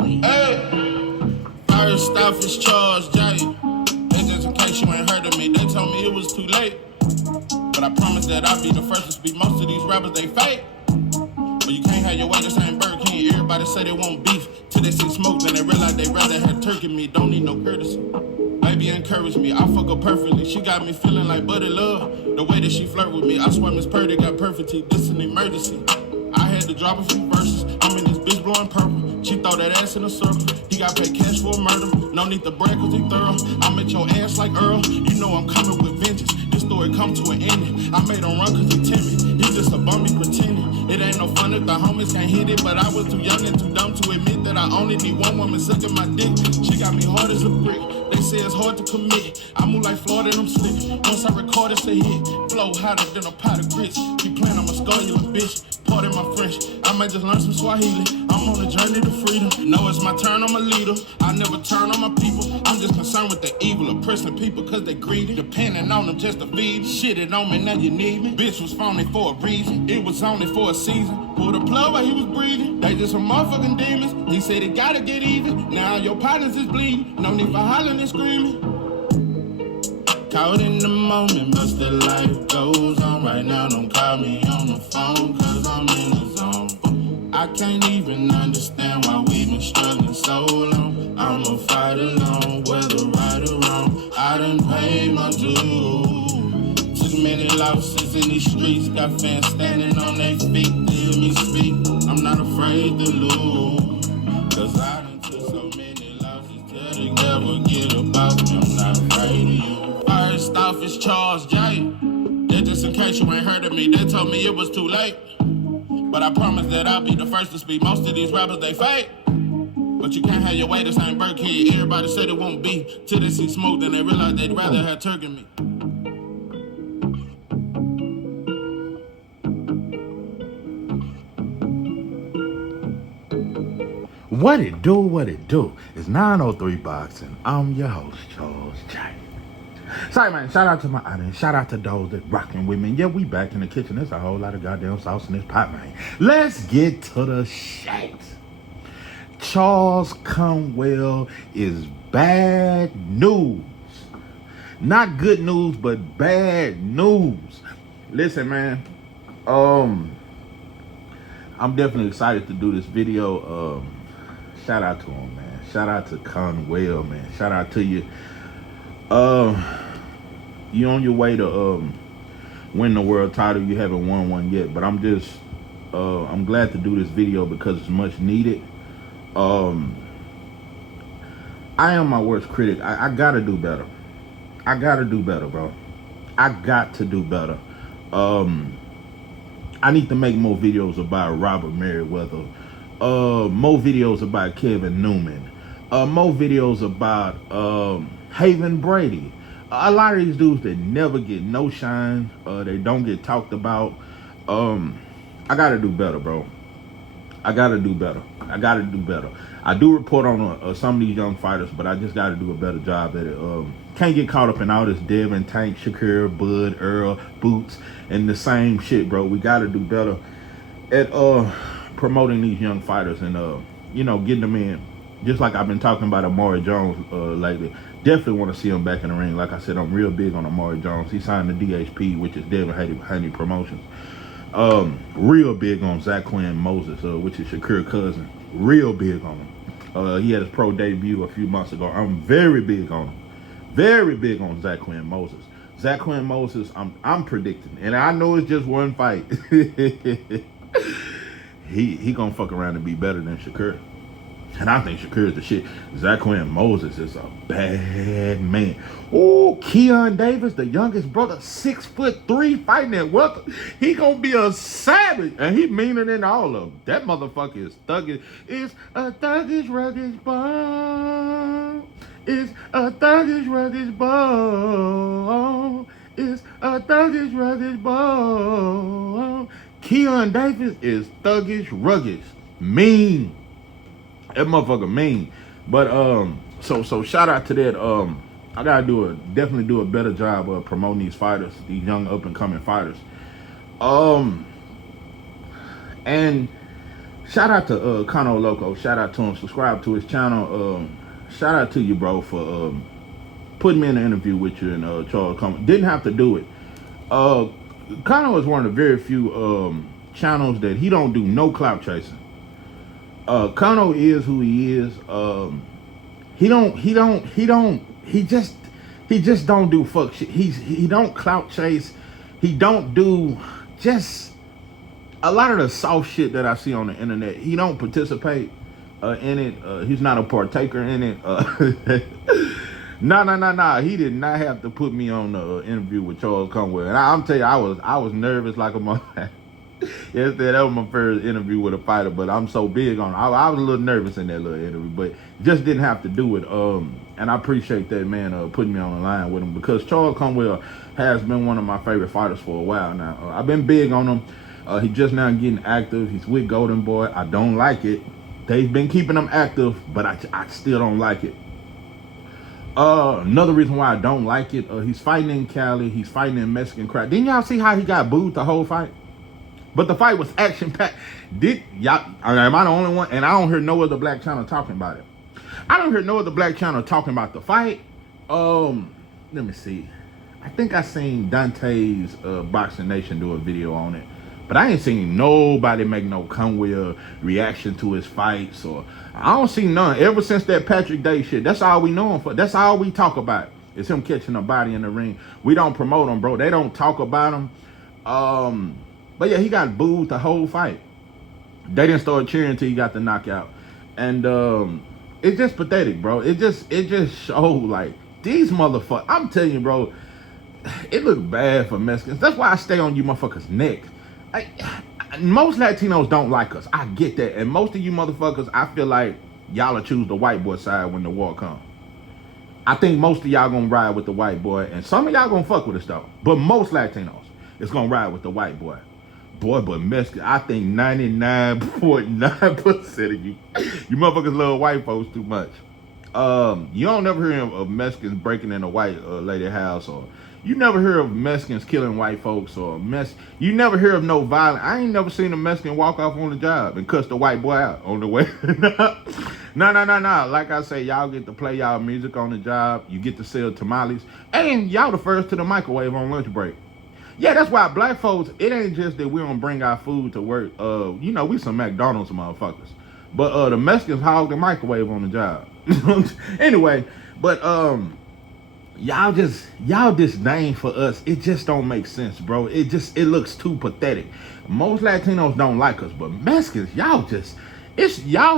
Hey, first off is Charles J. And just in case you ain't heard of me, they told me it was too late. But I promise that I'll be the first to speak. Most of these rappers, they fake. But you can't have your way, this ain't Burger King. Everybody say they want beef till they see smoke, then they realize they rather have turkey meat. Don't need no courtesy. Baby encourage me, I fuck her perfectly. She got me feeling like buddy love. The way that she flirt with me, I swear Miss Purdy got perfect teeth. This an emergency. I had to drop a few verses. I'm in this bitch blowing purple. She throw that ass in a circle. He got paid cash for a murder. No need to brag cause he thorough. I'm at your ass like Earl. You know I'm coming with vengeance. This story come to an ending. I made him run cause he timid. He's just a bummy pretending. It ain't no fun if the homies can't hit it. But I was too young and too dumb to admit that I only need one woman sucking my dick. She got me hard as a brick. They say it's hard to commit. I move like Florida and I'm slick. Once I record it's a hit. Flow hotter than a pot of grits. Keep playing, I'm a scar you little bitch. Pardon my French, I might just learn some Swahili. I'm on a journey to freedom. Know it's my turn, I'm a leader. I never turn on my people. I'm just concerned with the evil, oppressing people cause they greedy. Depending on them just to feed. Shitted on me, now you need me. Bitch was phony for a reason. It was only for a season. Pulled a plug while he was breathing. They just some motherfucking demons. He said it gotta get even. Now your partners is bleeding. No need for hollering and screaming. Caught in the moment, but still life goes on. Right now, don't call me on the phone, cause I'm in the zone. I can't even understand why we've been struggling so long. I'ma fight alone, whether right or wrong. I done paid my dues. Took many losses in these streets, got fans standing on their feet to hear me speak. I'm not afraid to lose, cause I done took so many losses till they never get about me. I'm not afraid of you. First off is Charles J. That just in case you ain't heard of me, they told me it was too late. But I promise that I'll be the first to speak. Most of these rappers, they fake. But you can't have your way, this ain't Burger King. Everybody said it won't be till they see smoke, then they realize they'd rather have turkey meat. What it do, what it do? It's 903 Boxing. I'm your host, Charles J. Sorry, man. Shout out to my audience. Shout out to those that rocking with me. Yeah, we back in the kitchen. There's a whole lot of goddamn sauce in this pot, man. Let's get to the shit. Charles Conwell is bad news. Not good news, but bad news. Listen, man. I'm definitely excited to do this video. Shout out to him, man. Shout out to Conwell, man. Shout out to you. You on your way to win the world title. You haven't won one yet, but I'm glad to do this video because it's much needed. I am my worst critic. I gotta do better. I gotta do better, bro. I got to do better. I need to make more videos about Robert Merriweather, more videos about Kevin Newman, more videos about Haven Brady. A lot of these dudes that never get no shine, they don't get talked about. I gotta do better, bro. I gotta do better. I gotta do better. I do report on some of these young fighters, but I just gotta do a better job at it. Can't get caught up in all this Devin, Tank, Shakur, Bud, Earl, Boots, and the same shit, bro. We gotta do better at promoting these young fighters and you know, getting them in. Just like I've been talking about Amari Jones lately. Definitely want to see him back in the ring. Like I said, I'm real big on Amari Jones. He signed the DHP, which is Devin Haney Promotions. Real big on Zach Quinn Moses, which is Shakur cousin. Real big on him. He had his pro debut a few months ago. I'm very big on him. Very big on Zach Quinn Moses. Zach Quinn Moses, I'm predicting, and I know it's just one fight. he gonna fuck around and be better than Shakur. And I think Shakur is the shit. Zach Quinn Moses is a bad man. Oh, Keon Davis, the youngest brother, 6'3", fighting at welter. He gonna be a savage, and he meaner than all of them. That motherfucker is thuggish. It's a thuggish, ruggish ball. It's a thuggish, ruggish ball. It's a thuggish, ruggish ball. Keon Davis is thuggish, ruggish, mean. That motherfucker mean. But so shout out to that. I gotta definitely do a better job of promoting these fighters, these young up and coming fighters. And Shout out to Conwell Loco. Shout out to him. Subscribe to his channel. Shout out to you, bro, for putting me in an interview with you and Charles Conwell. Didn't have to do it. Conwell is one of the very few channels that he don't do no clout chasing. Conwell is who he is. He just don't do fuck shit. He don't clout chase. He don't do just a lot of the soft shit that I see on the internet. He don't participate in it. He's not a partaker in it. Nah. He did not have to put me on the interview with Charles Conwell. And I'm telling you, I was nervous like a motherfucker. Yesterday, that was my first interview with a fighter, but I'm so big on it. I was a little nervous in that little interview, but just didn't have to do it. And I appreciate that, man, putting me on the line with him, because Charles Conwell has been one of my favorite fighters for a while now. I've been big on him. He's just now getting active. He's with Golden Boy. I don't like it. They've been keeping him active, but I still don't like it. Another reason why I don't like it, he's fighting in Cali. He's fighting in Mexican crowd. Didn't y'all see how he got booed the whole fight? But the fight was action-packed. Did y'all? Am I the only one? And I don't hear no other black channel talking about it. I don't hear no other black channel talking about the fight. Let me see. I think I seen Dante's Boxing Nation do a video on it, but I ain't seen nobody make no Conwell reaction to his fights, or I don't see none. Ever since that Patrick Day shit, that's all we know him for. That's all we talk about is him catching a body in the ring. We don't promote him, bro. They don't talk about him. But yeah, he got booed the whole fight. They didn't start cheering until he got the knockout. And it's just pathetic, bro. It just showed like these motherfuckers. I'm telling you, bro, it looked bad for Mexicans. That's why I stay on you motherfuckers' neck. Most Latinos don't like us. I get that. And most of you motherfuckers, I feel like y'all will choose the white boy side when the war comes. I think most of y'all gonna ride with the white boy, and some of y'all gonna fuck with us though. But most Latinos is gonna ride with the white boy. Boy, but Mexican, I think 99.9% of you motherfuckers love white folks too much. You don't never hear of Mexicans breaking in a white lady house, or you never hear of Mexicans killing white folks, or you never hear of no violence. I ain't never seen a Mexican walk off on the job and cuss the white boy out on the way. No. Like I say, y'all get to play y'all music on the job. You get to sell tamales, and y'all the first to the microwave on lunch break. Yeah, that's why black folks, it ain't just that we don't bring our food to work. We some McDonald's motherfuckers. But the Mexicans hog the microwave on the job. Anyway, but y'all disdain for us. It just don't make sense, bro. It looks too pathetic. Most Latinos don't like us, but Mexicans, y'all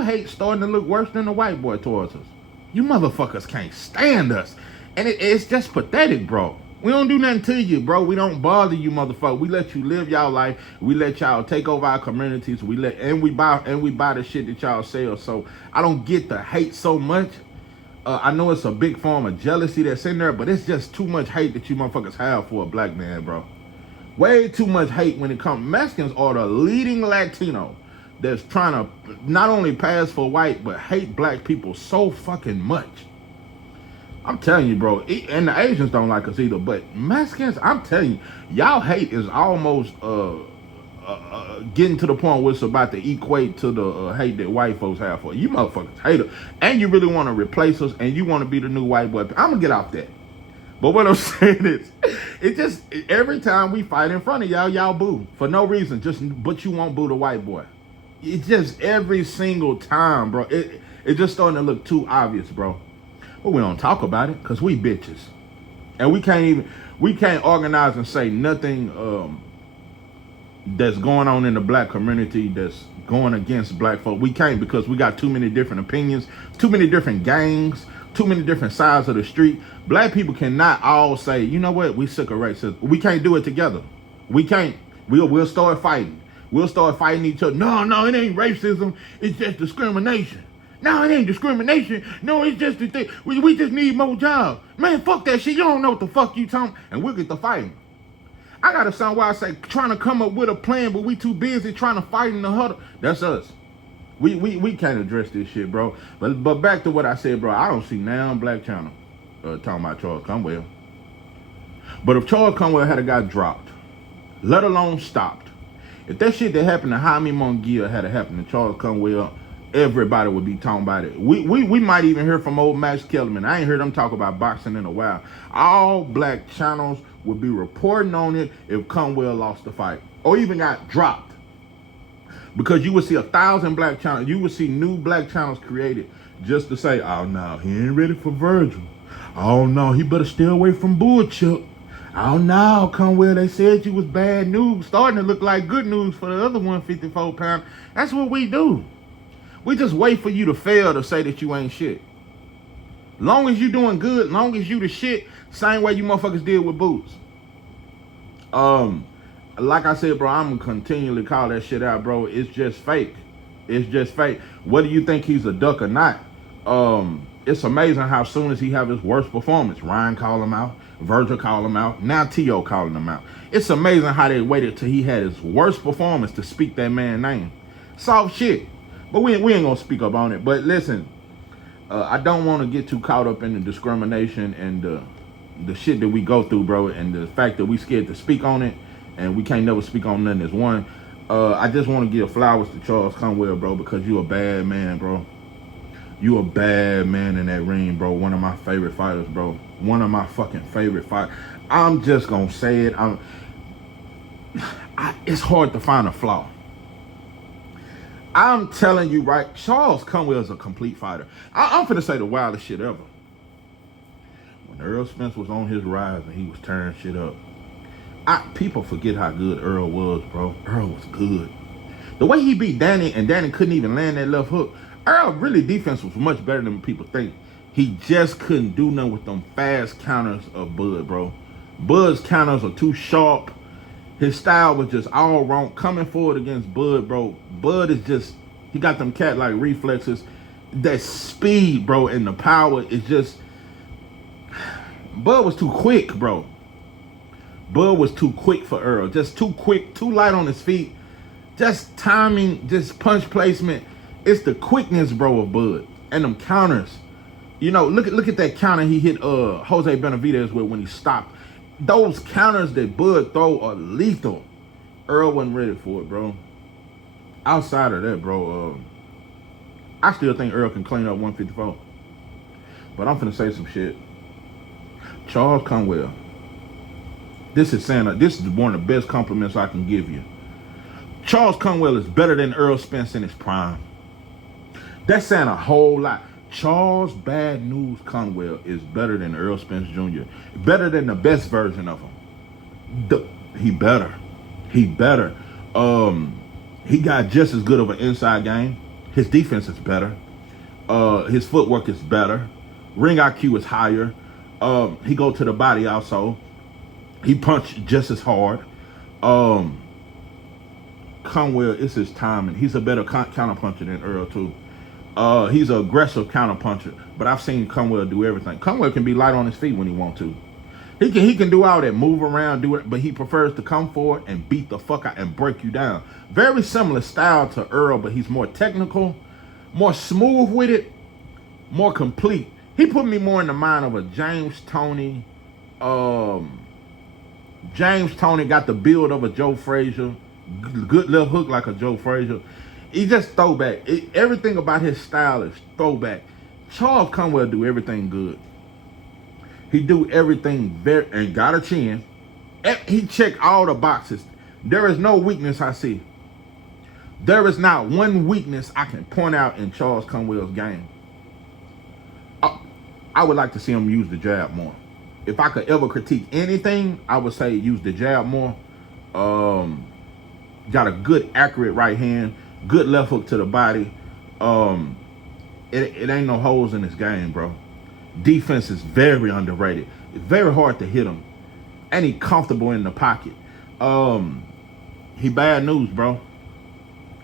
hate starting to look worse than the white boy towards us. You motherfuckers can't stand us. And it's just pathetic, bro. We don't do nothing to you, bro. We don't bother you, motherfucker. We let you live y'all life. We let y'all take over our communities. We buy the shit that y'all sell. So I don't get the hate so much. I know it's a big form of jealousy that's in there, but it's just too much hate that you motherfuckers have for a black man, bro. Way too much hate when it comes. Mexicans are the leading Latino that's trying to not only pass for white, but hate black people so fucking much. I'm telling you, bro, and the Asians don't like us either, but Mexicans, I'm telling you, y'all hate is almost getting to the point where it's about to equate to the hate that white folks have for you. Motherfuckers hate us, and you really want to replace us, and you want to be the new white boy. I'm gonna get off that. But what I'm saying is, it just, every time we fight in front of y'all boo for no reason, but you won't boo the white boy. It's just every single time, bro. It's just starting to look too obvious, bro. But we don't talk about it because we bitches. And we can't organize and say nothing that's going on in the black community that's going against black folk. We can't, because we got too many different opinions, too many different gangs, too many different sides of the street. Black people cannot all say, you know what, we sick of racism. We can't do it together. We can't. We'll start fighting. We'll start fighting each other. No, it ain't racism. It's just discrimination. No, it ain't discrimination. No, it's just the thing. We just need more jobs. Man, fuck that shit. You don't know what the fuck you talking. And we'll get to fighting. I got a song where I say trying to come up with a plan, but we too busy trying to fight in the huddle. That's us. We can't address this shit, bro. But back to what I said, bro. I don't see now black channel talking about Charles Conwell. But if Charles Conwell had got dropped, let alone stopped, If that shit that happened to Jaime Munguia had happened to Charles Conwell, everybody would be talking about it. We might even hear from old Max Kellerman. I ain't heard them talk about boxing in a while. All black channels would be reporting on it if Conwell lost the fight or even got dropped. Because you would see 1,000 black channels. You would see new black channels created just to say, oh no, he ain't ready for Virgil. Oh no, he better stay away from Bullchip. Oh no, Conwell, they said you was bad news. Starting to look like good news for the other 154 pound. That's what we do. We just wait for you to fail to say that you ain't shit. Long as you doing good, long as you the shit, same way you motherfuckers did with Boots. Like I said, bro, I'm gonna continually call that shit out, bro. It's just fake. It's just fake. Whether you think he's a duck or not, it's amazing how soon as he have his worst performance, Ryan call him out, Virgil call him out, now T.O. calling him out. It's amazing how they waited till he had his worst performance to speak that man's name. Soft shit. But we ain't gonna speak up on it. But listen, I don't want to get too caught up in the discrimination and the shit that we go through, bro, and the fact that we scared to speak on it and we can't never speak on nothing as one. I just want to give flowers to Charles Conwell, bro, because you a bad man, bro. You a bad man in that ring, bro. One of my favorite fighters, bro. One of my fucking favorite fighters. I'm just gonna say it. It's hard to find a flaw. I'm telling you, right? Charles Conwell is a complete fighter. I'm finna say the wildest shit ever. When Earl Spence was on his rise and he was tearing shit up, people forget how good Earl was, bro. Earl was good. The way he beat Danny, and Danny couldn't even land that left hook. Earl really defense was much better than people think. He just couldn't do nothing with them fast counters of Bud, bro. Bud's counters are too sharp. His style was just all wrong. Coming forward against Bud, bro. Bud is just, he got them cat-like reflexes. That speed, bro, and the power is just, Bud was too quick, bro. Bud was too quick for Earl. Just too quick, too light on his feet. Just timing, just punch placement. It's the quickness, bro, of Bud. And them counters. You know, look at that counter he hit Jose Benavidez with when he stopped. Those counters that Bud throw are lethal. Earl wasn't ready for it, bro. Outside of that, bro, I still think Earl can clean up 154. But I'm finna say some shit. Charles Conwell. This is one of the best compliments I can give you. Charles Conwell is better than Earl Spence in his prime. That's saying a whole lot. Charles Bad News Conwell is better than Earl Spence Jr. Better than the best version of him. He better. He got just as good of an inside game. His defense is better. His footwork is better. Ring IQ is higher. He go to the body also. He punched just as hard. Conwell, it's his timing. He's a better counter puncher than Earl too. He's an aggressive counter puncher, but I've seen Conwell do everything. Conwell can be light on his feet when he want to. He can do all that, move around, do it, but he prefers to come forward and beat the fuck out and break you down. Very similar style to Earl, but he's more technical, more smooth with it, more complete. He put me more in the mind of a James Toney. James Toney got the build of a Joe Frazier. Good left hook like a Joe Frazier. He just throwback. Everything about his style is throwback. Charles Conwell do everything good. He do everything very, and got a chin. He check all the boxes. There is no weakness I see. There is not one weakness I can point out in Charles Conwell's game. I would like to see him use the jab more. If I could ever critique anything, I would say use the jab more. Got a good, accurate right hand. Good left hook to the body. It ain't no holes in this game, bro. Defense is very underrated. It's very hard to hit him. And he comfortable in the pocket. He bad news, bro.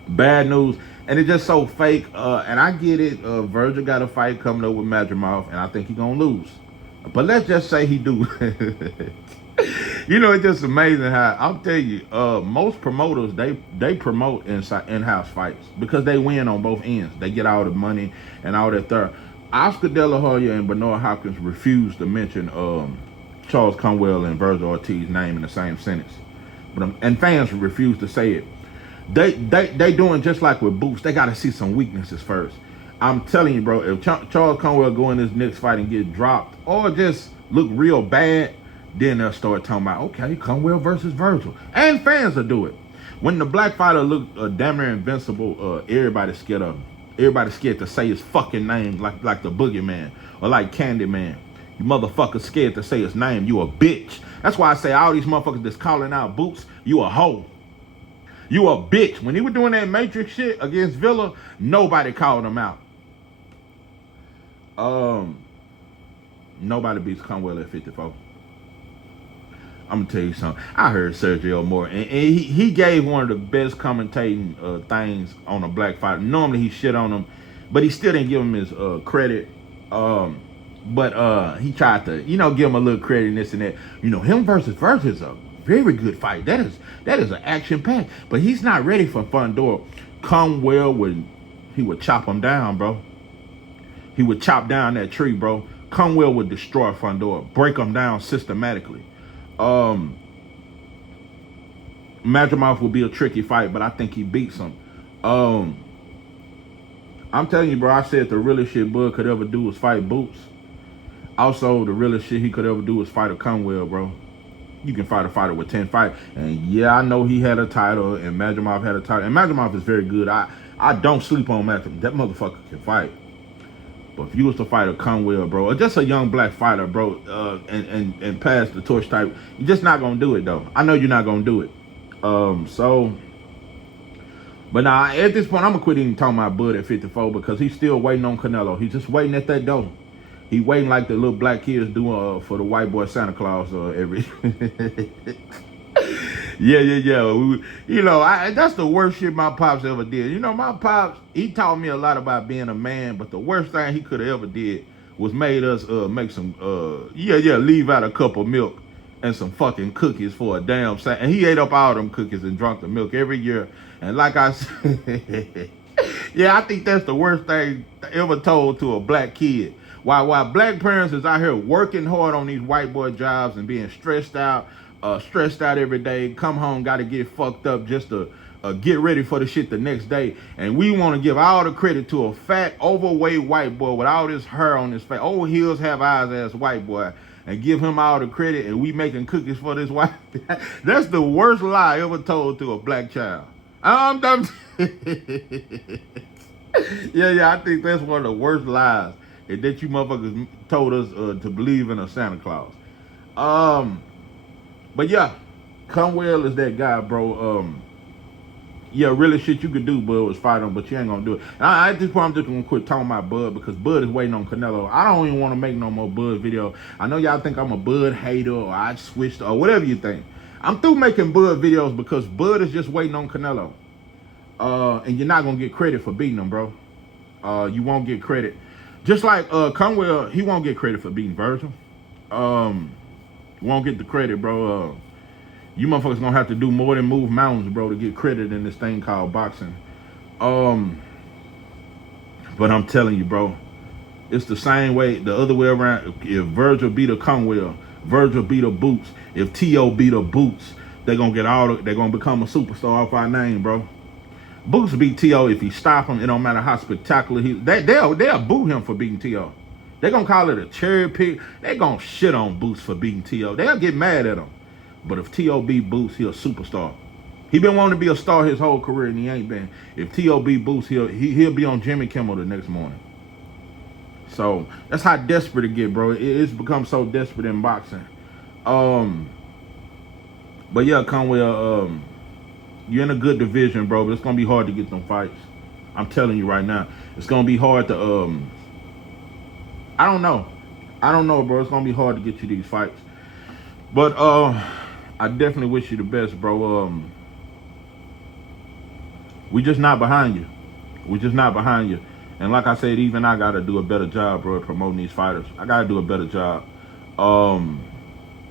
Bad news. And it's just so fake. And I get it. Virgil got a fight coming up with Madrimov, and I think he's going to lose. But let's just say he do. You know, it's just amazing how, I'll tell you, most promoters, they promote in-house fights because they win on both ends. They get all the money and all that there. Oscar De La Hoya and Bernard Hopkins refused to mention Charles Conwell and Virgil Ortiz's name in the same sentence. And fans refused to say it. They doing just like with Boots. They got to see some weaknesses first. I'm telling you, bro. If Charles Conwell go in this next fight and get dropped or just look real bad, then they'll start talking about, okay, Conwell versus Virgil, and fans will do it. When the black fighter look damn near invincible, everybody's scared of him. Everybody's scared to say his fucking name, like the Boogeyman or like Candyman. You motherfuckers scared to say his name. You a bitch. That's why I say all these motherfuckers that's calling out Boots, you a hoe. You a bitch. When he was doing that Matrix shit against Villa, nobody called him out. Nobody beats Conwell at 54. I'm gonna tell you something. I heard Sergio Moore, and he gave one of the best commentating things on a black fighter. Normally he shit on him, but he still didn't give him his credit. But he tried to, give him a little credit and this and that. Him versus is a very good fight. That is an action pack. But he's not ready for Fundora. Conwell would chop him down, bro. He would chop down that tree, bro. Conwell would destroy Fundora, break him down systematically. Madrimov will be a tricky fight, but I think he beats him. I'm telling you, bro, I said the realest shit Bud could ever do was fight Boots. Also, the realest shit he could ever do was fight a Conwell, bro. You can fight a fighter with 10 fights. And yeah, I know he had a title and Madrimov had a title. And Madrimov is very good. I don't sleep on Madrimov. That motherfucker can fight. But if you was to fight a Conwell, bro, or just a young black fighter, bro, and pass the torch type, you're just not gonna do it, though. I know you're not gonna do it. But now at this point, I'm gonna quit even talking about Bud at 54 because he's still waiting on Canelo. He's just waiting at that door. He waiting like the little black kids do for the white boy Santa Claus every. Yeah. That's the worst shit my pops ever did. My pops, he taught me a lot about being a man, but the worst thing he could have ever did was made us make some leave out a cup of milk and some fucking cookies for a damn cent. And he ate up all them cookies and drank the milk every year. And like I said, yeah, I think that's the worst thing ever told to a black kid. While black parents is out here working hard on these white boy jobs and being stressed out every day, come home, got to get fucked up just to get ready for the shit the next day. And we want to give all the credit to a fat, overweight white boy with all this hair on his face. Oh, heels have eyes ass white boy. And give him all the credit and we making cookies for this white. That's the worst lie ever told to a black child. I'm done. Yeah, I think that's one of the worst lies that you motherfuckers told us to believe in a Santa Claus. But yeah, Conwell is that guy, bro. Yeah, really shit you could do, Bud, was fight him, but you ain't gonna do it. And at this point, I'm just gonna quit talking about Bud because Bud is waiting on Canelo. I don't even want to make no more Bud video. I know y'all think I'm a Bud hater or I switched or whatever you think. I'm through making Bud videos because Bud is just waiting on Canelo. And you're not gonna get credit for beating him, bro. You won't get credit. Just like Conwell, he won't get credit for beating Virgil. Won't get the credit, bro. You motherfuckers gonna have to do more than move mountains, bro, to get credit in this thing called boxing. But I'm telling you, bro, it's the same way, the other way around. If Virgil beat a Conwell, Virgil beat a Boots. If T.O. beat a Boots, they're gonna become a superstar off our name, bro. Boots beat T.O. if he stop him. It don't matter how spectacular they'll boo him for beating T.O. They're gonna call it a cherry pick. They're gonna shit on Boots for beating T.O. They'll get mad at him. But if T.O. beat Boots, he'll a superstar. He been wanting to be a star his whole career and he ain't been. If T.O. beat Boots, he'll be on Jimmy Kimmel the next morning. So that's how desperate it get, bro. It's become so desperate in boxing. But yeah, Conwell, you're in a good division, bro, but it's gonna be hard to get them fights. I'm telling you right now. It's gonna be hard to I don't know, bro. It's gonna be hard to get you these fights. But I definitely wish you the best, bro. We just not behind you. And like I said, even I gotta do a better job, bro, promoting these fighters. I gotta do a better job.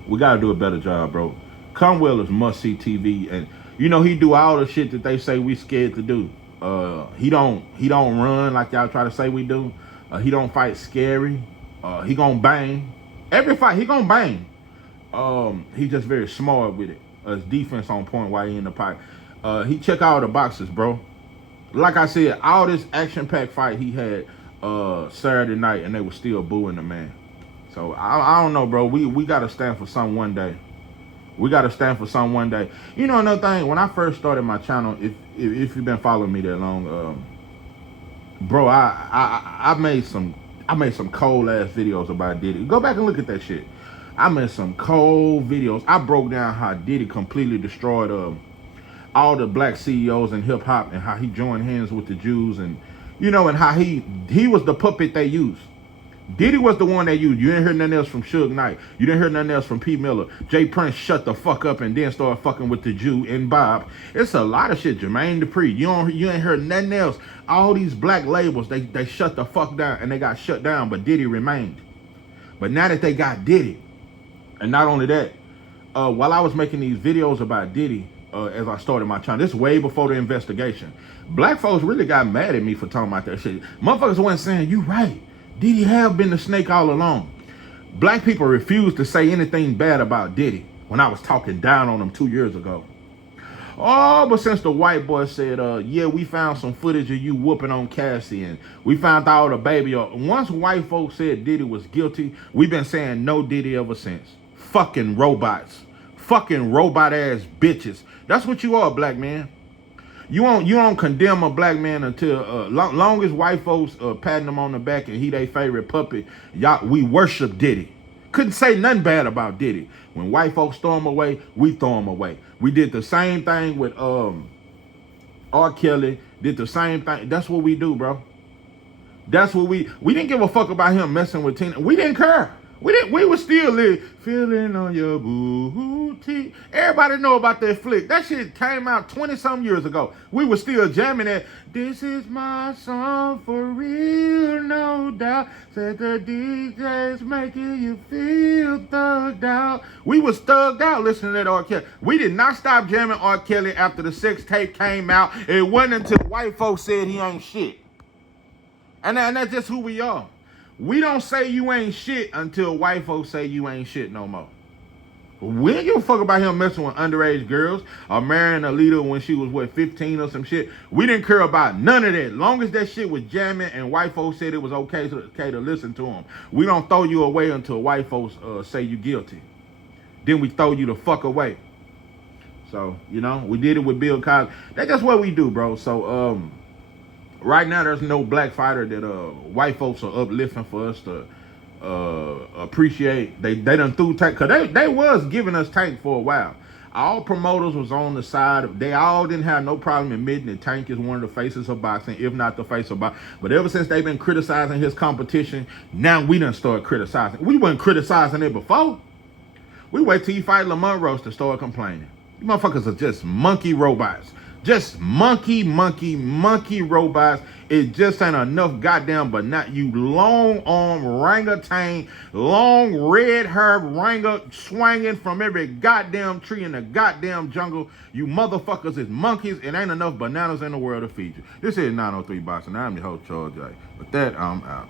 We gotta do a better job, bro. Conwell is must-see TV, and he do all the shit that they say we scared to do. He don't run like y'all try to say we do. He don't fight scary. He gonna bang. Every fight, he gonna bang. He's just very smart with it. His defense on point while he in the fight. He check all the boxes, bro. Like I said, all this action-packed fight he had Saturday night, and they were still booing the man. So I don't know, bro. We gotta stand for something one day. We gotta stand for something one day. You know another thing, when I first started my channel, if you've been following me that long, bro, I made some cold ass videos about Diddy. Go back and look at that shit. I made some cold videos. I broke down how Diddy completely destroyed all the black CEOs in hip hop, and how he joined hands with the Jews, and you know, and how he was the puppet they used. Diddy was the one they used. You didn't hear nothing else from Suge Knight. You didn't hear nothing else from P. Miller. Jay Prince shut the fuck up and then started fucking with the Jew and Bob. It's a lot of shit. Jermaine Dupri. You ain't heard nothing else. All these black labels, they shut the fuck down, and they got shut down, but Diddy remained. But now that they got Diddy, and not only that, while I was making these videos about Diddy, as I started my channel, this way before the investigation, black folks really got mad at me for talking about that shit. Motherfuckers weren't saying, you right. Diddy have been the snake all along. Black people refused to say anything bad about Diddy when I was talking down on him 2 years ago. Oh, but since the white boy said, yeah, we found some footage of you whooping on Cassie, and we found out the baby. Once white folks said Diddy was guilty, we've been saying no Diddy ever since. Fucking robots. Fucking robot ass bitches. That's what you are, black man. You don't condemn a black man until long as white folks patting him on the back and he their favorite puppet. Y'all, we worship Diddy. Couldn't say nothing bad about Diddy. When white folks throw him away, we throw him away. We did the same thing with R. Kelly. Did the same thing. That's what we do, bro. That's what we didn't give a fuck about him messing with Tina. We didn't care. We were still feeling on your booty. Everybody know about that flick. That shit came out 20-some years ago. We were still jamming that. This is my song for real, no doubt. Said the DJ's making you feel thugged out. We was thugged out listening to that R. Kelly. We did not stop jamming R. Kelly after the sex tape came out. It wasn't until white folks said he ain't shit. And that's just who we are. We don't say you ain't shit until white folks say you ain't shit no more. We didn't give a fuck about him messing with underage girls or marrying a leader when she was, 15 or some shit. We didn't care about none of that. Long as that shit was jamming and white folks said it was okay to listen to him. We don't throw you away until white folks say you guilty. Then we throw you the fuck away. So, you know, we did it with Bill Cosby. That's just what we do, bro. So, right now, there's no black fighter that white folks are uplifting for us to appreciate. They done threw Tank, because they was giving us Tank for a while. All promoters was on the side. They all didn't have no problem admitting that Tank is one of the faces of boxing, if not the face of boxing. But ever since they've been criticizing his competition, now we done start criticizing. We wasn't criticizing it before. We wait till you fight Lamont Rose to start complaining. You motherfuckers are just monkey robots. Just monkey robots. It just ain't enough goddamn, but not you long arm orangutan, long red hair ranger swinging from every goddamn tree in the goddamn jungle. You motherfuckers is monkeys. It ain't enough bananas in the world to feed you. This is 903 Boxing. I'm your host, Charles J. With that, I'm out.